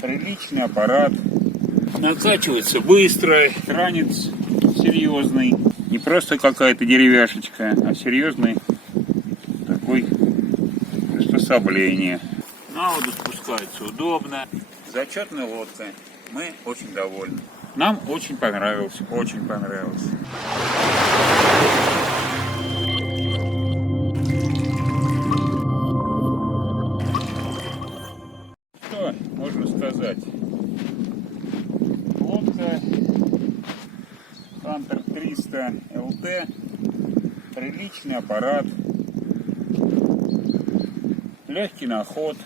Приличный аппарат. Накачивается быстро. Кранец серьезный. Не просто какая-то деревяшечка, а серьезный такой приспособление. На воду спускается удобно. Зачетная лодка. Мы очень довольны. Нам очень понравилось, очень понравилось. Что можно сказать? Лодка Hunter 300 LT. Приличный аппарат. Легкий на ход.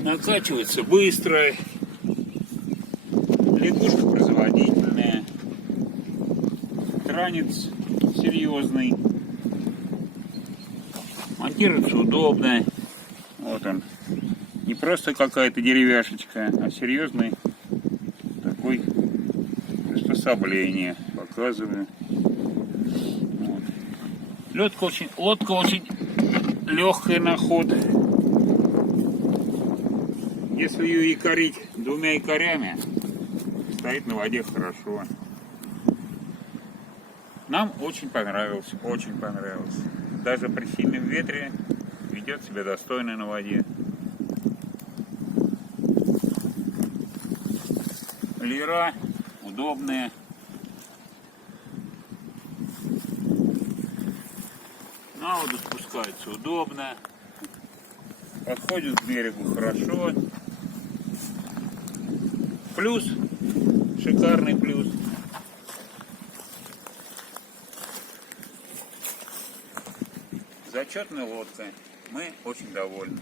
Накачивается быстро. Лягушка производительная. Кранец серьезный. Монтируется удобно. Вот он. Не просто какая-то деревяшечка, а серьезный такой приспособление. Показываю. Вот. Лодка очень легкая на ход. Если ее якорить двумя якорями, стоит на воде хорошо. Нам очень понравилось, очень понравилось. Даже при сильном ветре ведет себя достойно на воде. Леера удобные. На воду спускается удобно. Подходит к берегу хорошо. Плюс, шикарный плюс. Зачетная лодка. Мы очень довольны.